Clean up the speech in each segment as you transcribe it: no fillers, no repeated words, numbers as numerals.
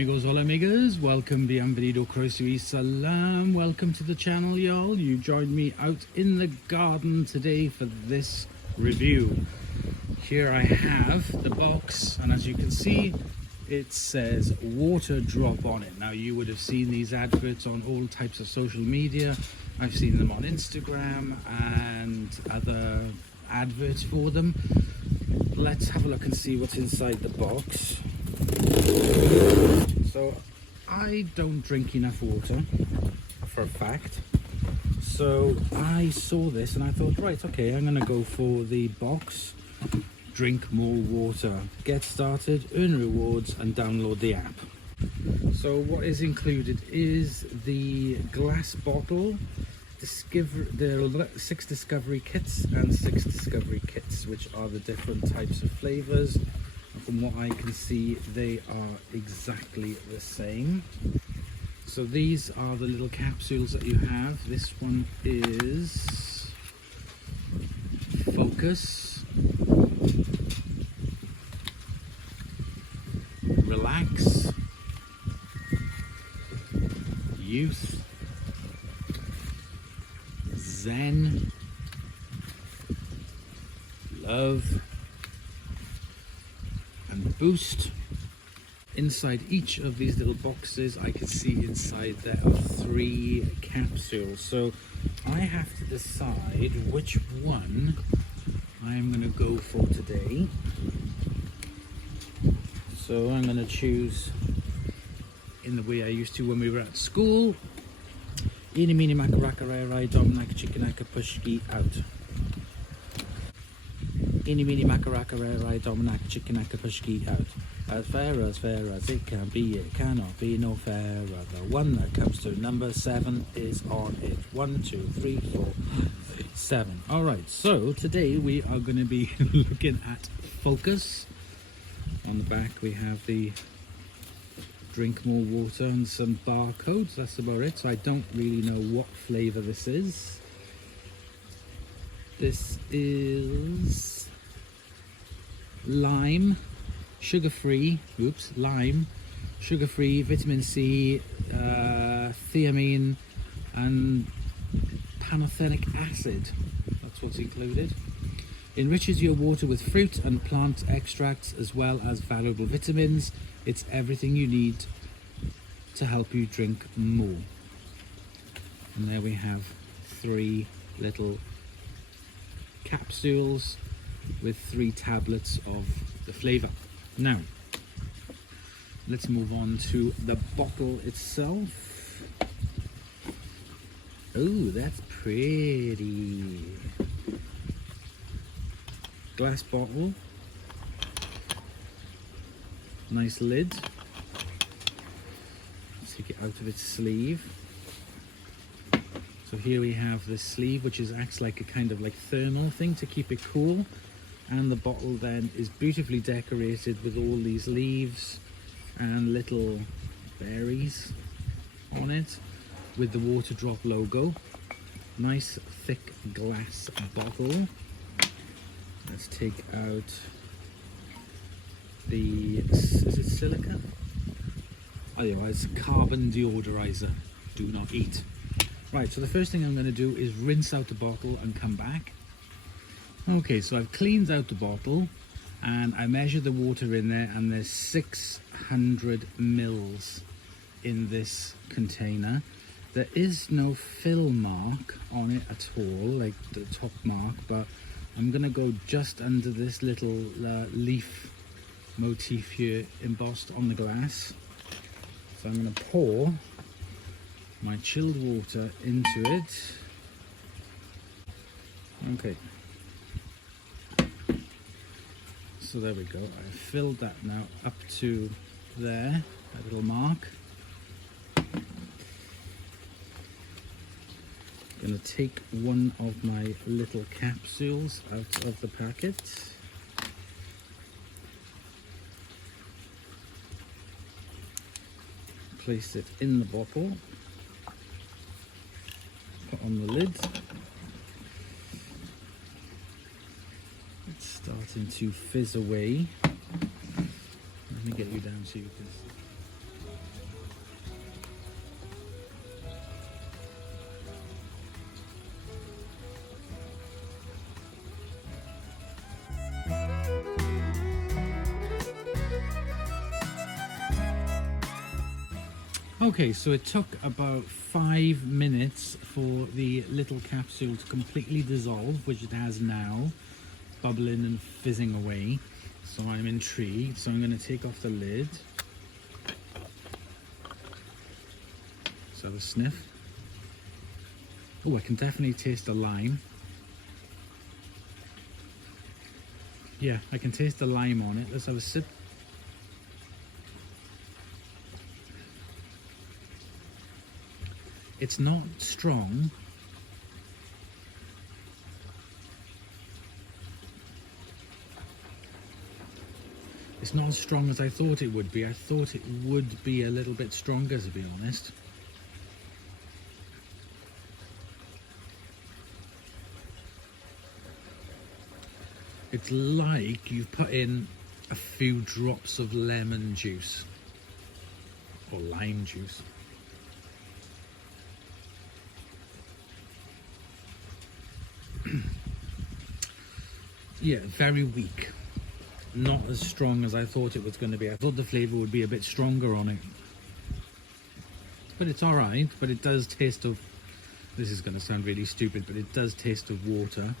amigos, hola amigas, welcome, bienvenido, croeso y salam, welcome to the channel y'all. You joined me out in the garden today for this review. Here I have the box, and as you can see it says Waterdrop on it. Now you would have seen these adverts on all types of social media. I've seen them on Instagram and other adverts for them. Let's have a look and see what's inside the box. So I don't drink enough water for a fact, so I saw this and I thought, right, okay, I'm gonna go for the box, drink more water, get started, earn rewards and download the app. So what is included is the glass bottle, there are 6 discovery kits and 6 discovery kits, which are the different types of flavors. And from what I can see, they are exactly the same. So these are the little capsules that you have. This one is Focus, Relax, Youth, Zen, Love, and Boost. Inside each of these little boxes I can see inside there are 3 capsules, so I have to decide which one I'm going to go for today. So I'm going to choose in the way I used to when we were at school. Eeny meeny macaracka rai domnak chickenaka pushki out. Eeny meeny macaracka rai domnak chickenaka pushki out. As fair as it can be, it cannot be no fairer. The one that comes to number 7 is on it. 1, 2, 3, 4, 7. Alright, so today we are going to be looking at Focus. On the back we have the drink more water and some barcodes. That's about it. So I don't really know what flavour this is. This is lime, sugar-free, lime, sugar-free, vitamin C, thiamine and pantothenic acid. That's what's included. Enriches your water with fruit and plant extracts as well as valuable vitamins. It's everything you need to help you drink more. And there we have 3 little capsules with 3 tablets of the flavour. Now, let's move on to the bottle itself. Oh, that's pretty. Glass bottle. Nice lid. Let's take it out of its sleeve. So here we have this sleeve, which acts like a kind of like thermal thing to keep it cool. And the bottle then is beautifully decorated with all these leaves and little berries on it with the Waterdrop logo. Nice thick glass bottle. Let's take out the, is it silica? Oh yeah, it's carbon deodorizer. Do not eat. Right, so the first thing I'm going to do is rinse out the bottle and come back. Okay, so I've cleaned out the bottle and I measured the water in there, and there's 600 mils in this container. There is no fill mark on it at all, like the top mark, but I'm gonna go just under this little leaf motif here embossed on the glass. So I'm gonna pour my chilled water into it. Okay. So there we go, I've filled that now up to there, that little mark. I'm going to take one of my little capsules out of the packet. Place it in the bottle. Put on the lid. starting to fizz away. Let me get you down so you can see. Okay, so it took about 5 minutes for the little capsule to completely dissolve, which it has now, bubbling and fizzing away. So I'm intrigued, so I'm going to take off the lid. Let's have a sniff. Oh, I can definitely taste the lime. Yeah, I can taste the lime on it. Let's have a sip. It's not strong. It's not as strong as I thought it would be. I thought it would be a little bit stronger, to be honest. It's like you've put in a few drops of lemon juice or lime juice. Yeah, very weak. Not as strong as I thought it was going to be. I thought the flavour would be a bit stronger on it. But it's alright, but it does taste of, this is going to sound really stupid, but it does taste of water.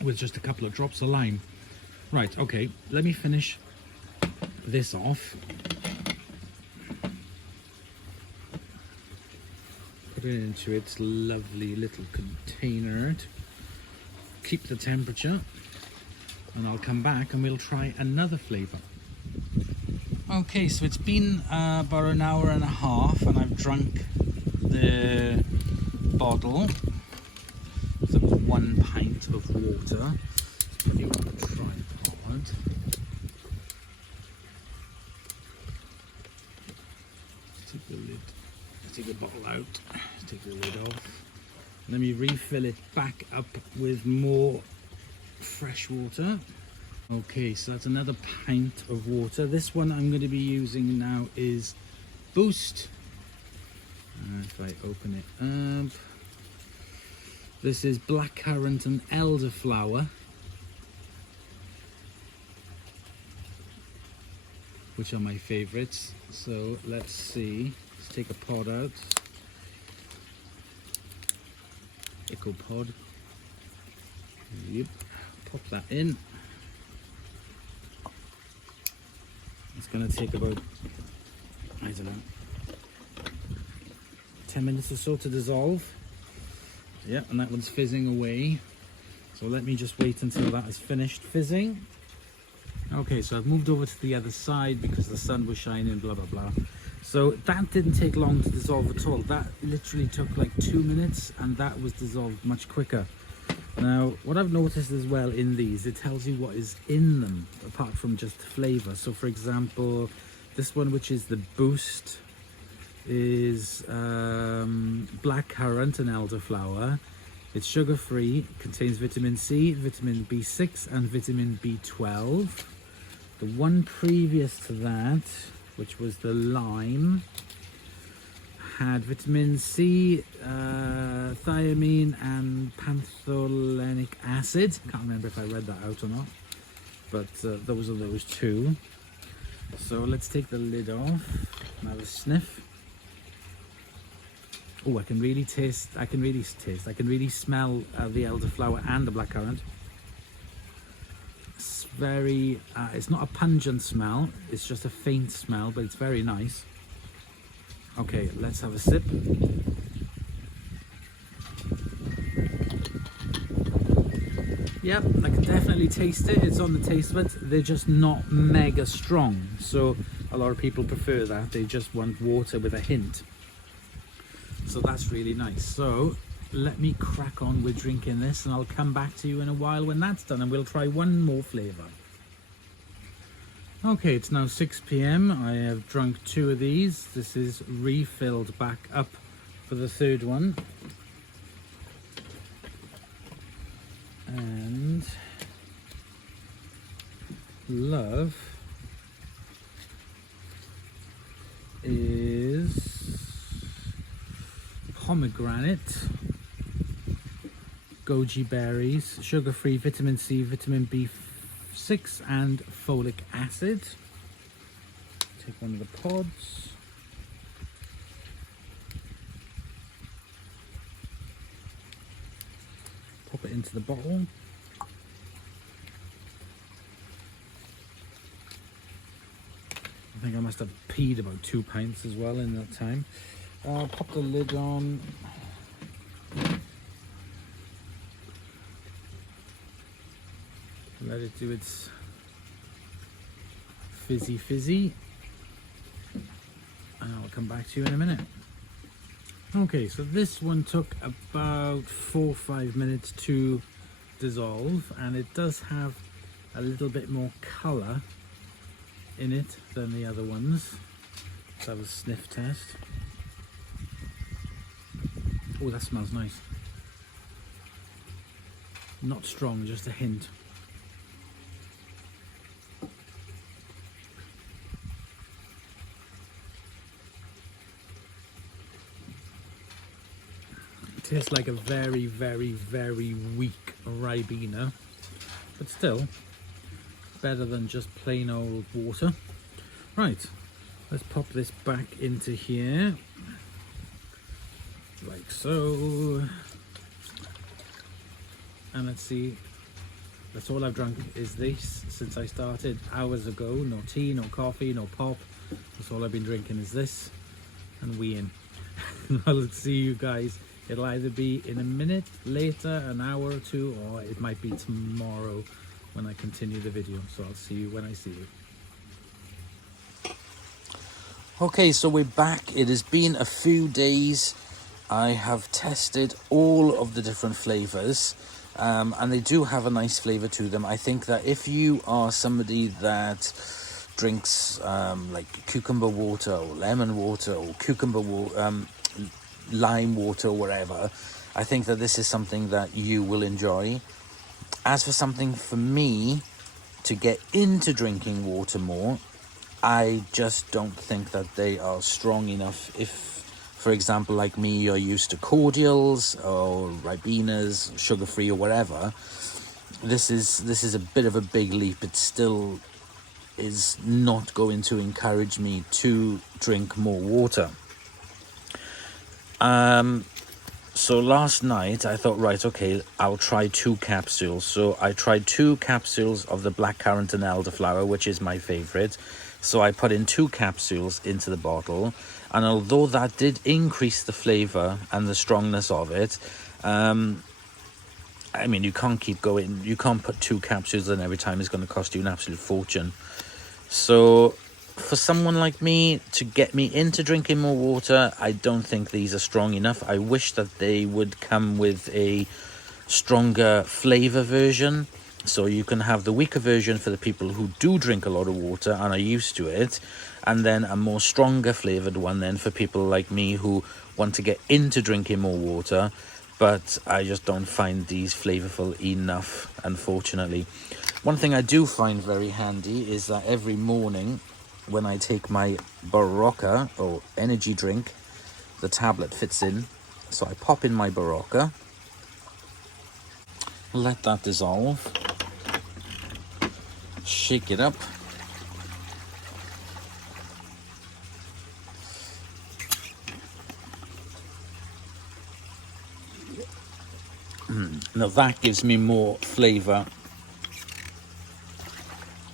With just a couple of drops of lime. Right, okay, let me finish this off. Put it into its lovely little container. Keep the temperature, and I'll come back and we'll try another flavour. Okay, so it's been about an hour and a half, and I've drunk the bottle. So 1 pint of water. Let's put you on the tripod. Take the lid. Take the bottle out. Take the lid off. Let me refill it back up with more fresh water. Okay, so that's another pint of water. This one I'm going to be using now is Boost. If I open it up. This is blackcurrant and elderflower, which are my favourites. So let's see. Let's take a pod out. Echo pod. Yep. Pop that in. It's going to take about, I don't know, 10 minutes or so to dissolve. Yeah, and that one's fizzing away. So let me just wait until that is finished fizzing. Okay, so I've moved over to the other side because the sun was shining, blah, blah, blah. So that didn't take long to dissolve at all. That literally took like 2 minutes, and that was dissolved much quicker. Now, what I've noticed as well in these, it tells you what is in them, apart from just flavour. So for example, this one, which is the Boost, is blackcurrant and elderflower. It's sugar-free, contains vitamin C, vitamin B6 and vitamin B12. The one previous to that, which was the lime, had vitamin C, thiamine and pantholenic acid. Can't remember if I read that out or not, but those are those two. So let's take the lid off and have a sniff. Oh, I can really smell the elderflower and the blackcurrant. It's very, it's not a pungent smell, it's just a faint smell, but it's very nice. Okay, let's have a sip. Yep, I can definitely taste it. It's on the taste buds. They're just not mega strong. So a lot of people prefer that. They just want water with a hint. So that's really nice. So let me crack on with drinking this, and I'll come back to you in a while when that's done, and we'll try one more flavour. Okay, it's now 6 PM. I have drunk 2 of these. This is refilled back up for the third one. And love is pomegranate, goji berries, sugar-free, vitamin C, vitamin B6 and folic acid. take one of the pods. Pop it into the bottle. I think I must have peed about 2 pints as well in that time. Pop the lid on. Let it do its fizzy, and I'll come back to you in a minute. Okay, so this one took about 4 or 5 minutes to dissolve, and it does have a little bit more colour in it than the other ones. Let's have a sniff test. Oh, that smells nice. Not strong, just a hint. It tastes like a very, very, very weak Ribena, but still better than just plain old water. Right, let's pop this back into here, like so. And let's see, that's all I've drunk is this since I started hours ago. No tea, no coffee, no pop. That's all I've been drinking is this and weeing. I'll see you guys. It'll either be in a minute, later, an hour or two, or it might be tomorrow when I continue the video. So I'll see you when I see you. Okay, so we're back. It has been a few days. I have tested all of the different flavors, and they do have a nice flavor to them. I think that if you are somebody that drinks like cucumber water or lemon water or lime water or whatever, I think that this is something that you will enjoy. As for something for me to get into drinking water more, I just don't think that they are strong enough. If, for example, like me, you're used to cordials or Ribenas, sugar-free or whatever, this is a bit of a big leap. It still is not going to encourage me to drink more water. So last night I thought, right, okay, I'll try 2 capsules. So I tried 2 capsules of the blackcurrant and elderflower, which is my favorite. So I put in 2 capsules into the bottle, and although that did increase the flavor and the strongness of it, I mean, you can't keep going. You can't put 2 capsules in every time. It's going to cost you an absolute fortune. So for someone like me to get me into drinking more water, I don't think these are strong enough. I wish that they would come with a stronger flavor version, so you can have the weaker version for the people who do drink a lot of water and are used to it, and then a more stronger flavored one then for people like me who want to get into drinking more water, but I just don't find these flavorful enough, unfortunately. One thing I do find very handy is that every morning when I take my Barocca or energy drink, the tablet fits in, so I pop in my Barocca, let that dissolve, shake it up, now that gives me more flavor.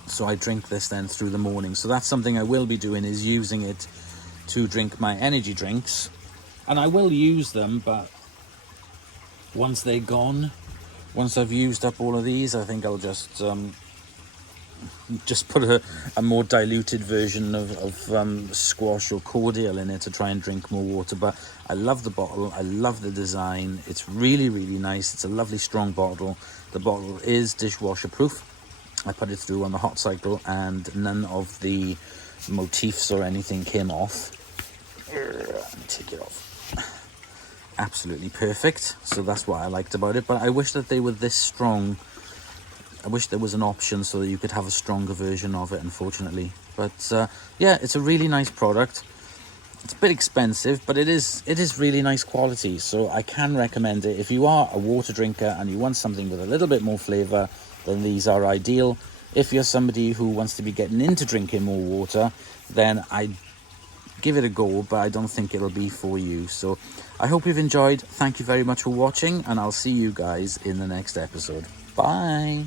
So I drink this then through the morning. So that's something I will be doing, is using it to drink my energy drinks. And I will use them, but once they're gone, once I've used up all of these, I think I'll just put a more diluted version of squash or cordial in it to try and drink more water. But I love the bottle. I love the design. It's really, really nice. It's a lovely, strong bottle. The bottle is dishwasher proof. I put it through on the hot cycle and none of the motifs or anything came off. Let me take it off. Absolutely perfect. So that's what I liked about it. But I wish that they were this strong. I wish there was an option so that you could have a stronger version of it, unfortunately. But yeah, it's a really nice product. It's a bit expensive, but it is really nice quality. So I can recommend it. If you are a water drinker and you want something with a little bit more flavour, then these are ideal. If you're somebody who wants to be getting into drinking more water, then I'd give it a go, but I don't think it'll be for you. So I hope you've enjoyed. Thank you very much for watching, and I'll see you guys in the next episode. Bye.